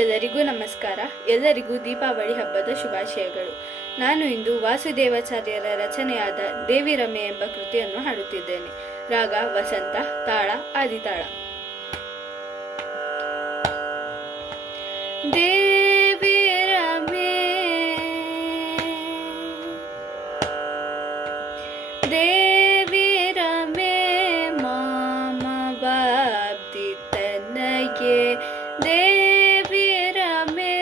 ಎಲ್ಲರಿಗೂ ನಮಸ್ಕಾರ. ಎಲ್ಲರಿಗೂ ದೀಪಾವಳಿ ಹಬ್ಬದ ಶುಭಾಶಯಗಳು. ನಾನು ಇಂದು ವಾಸುದೇವಾಚಾರ್ಯರ ರಚನೆಯಾದ ದೇವಿ ರಮೆ ಎಂಬ ಕೃತಿಯನ್ನು ಹಾಡುತ್ತಿದ್ದೇನೆ. ರಾಗ ವಸಂತ, ತಾಳ ಆದಿತಾಳ. ದೇವಿ ರಮೆ ದೇವಿ ರಮೆ ಮಾಮ ವಾಬ್ದಿ ತನಗೆ ದೇವಿ ರಮೆ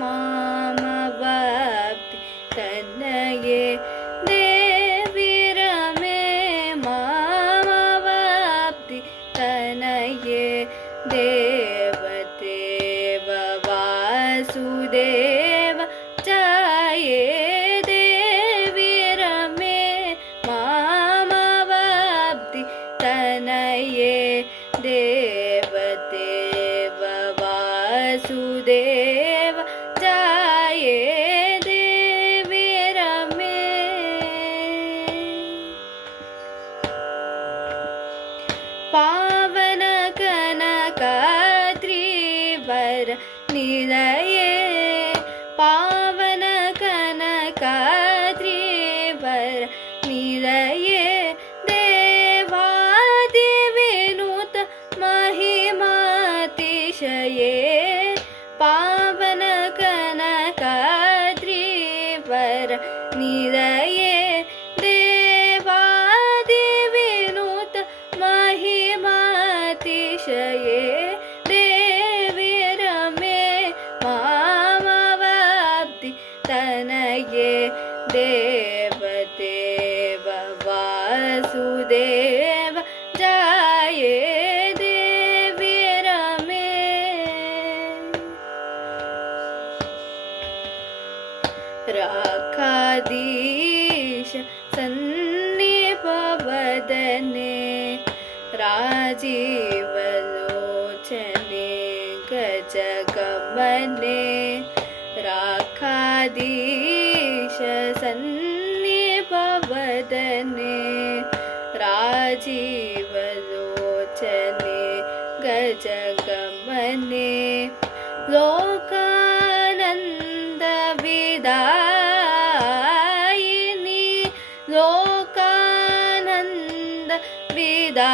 ಮಾಮ ವಾಬ್ದಿ ತನಗೆ ದೇವಿ ರಮೆ ಮಾಮ ವಾಬ್ದಿ ತನಗೆ ದೇವದೇವ ವಾಸುದೇವ ಜಾಯೇ ದೇವಿ ರಮೆ ಮಾಮ ವಾಬ್ದಿ ತನಯೇ ದೇವದೇವ ವಾಸುದೇವ ಜಾಯೇ ದೇವಿ ರಮೆ. ಪಾವನ ಕನಕಾದ್ರಿವರ ನಿಲಯೇ ಪಾವನ ಕನಕಾದ್ರಿವರ ನಿಲಯೇ ದೇವಾದಿ ವಿನೂತ ಮಹಿಮಾತಿಶಯೇ ಪಾವನ ಕನಕಾದ್ರಿವರ ನಿಲಯೇ ದೇವಾದಿ ವಿನೂತ ಮಹಿಮಾತಿಶಯೇ ದೇವಿ ರಮೆ ಮಾಮ ವಾಬ್ದಿ ತನಗೆ ದೇವದೇವ ವಾಸುದೇವ ಜಾಯೇ ದೇವಿ ರಮೆ. ರಾಕಾಧೀಶ ಸನ್ನಿಪವದನೆ ರಾಜೀವಲೋಚನೆ ಗಜಗಮನೆ ರಾಕಾಧೀಶ ಸನ್ನಿಪವದನೆ ರಾಜೀವಲೋಚನೆ ಗಜಗಮನೆ ಲೋಕಾನಂದ ವಿದಾಯಿನಿ ಲೋಕಾನಂದ ವಿದಾಯಿನಿ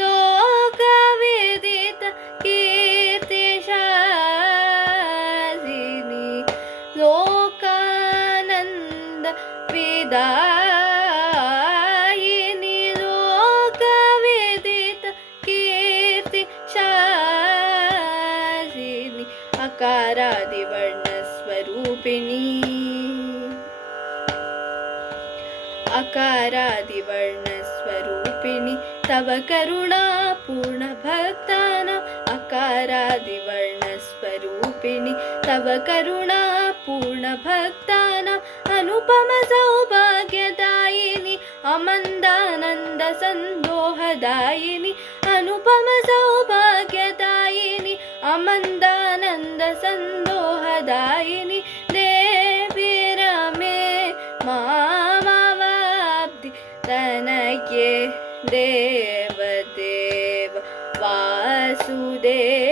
ಲೋಕವಿದಿತ ಕೀರ್ತಿಶಾಲಿನಿ ಲೋಕಾನಂದ ವಿದಾಯಿನಿ ಲೋಕವಿದಿತ ಕೀರ್ತಿಶಾಲಿನಿ ಅಕಾರಾದಿವರ್ಣ ಸ್ವರೂಪಿಣಿ ಅಕಾರಾದಿವರ್ಣ ಸ್ವರೂಪಿಣಿ ತವ ಕರುಣಾ ಪೂರ್ಣ ಭಕ್ತಾನಾಂ ಅಕಾರಾದಿವರ್ಣ ಸ್ವರೂಪಿಣಿ ತವ ಕರುಣಾ ಪೂರ್ಣ ಭಕ್ತಾನಾಂ ಅನುಪಮ ಸೌಭಾಗ್ಯದಾಯಿನಿ ಅಮಂದಾನಂದ ಸಂದೋಹದಾಯಿನಿ ಅನುಪಮ ಸೌಭಾಗ್ಯದಾಯಿನಿ ಅಮಂದಾನಂದ ಸಂದೋಹದಾಯಿನಿ ದೇವಿ ರಮೆ ಮಾಮ ವಾಬ್ದಿ ತನಗೆ ದೇವದೇವ ವಾಸುದೇವ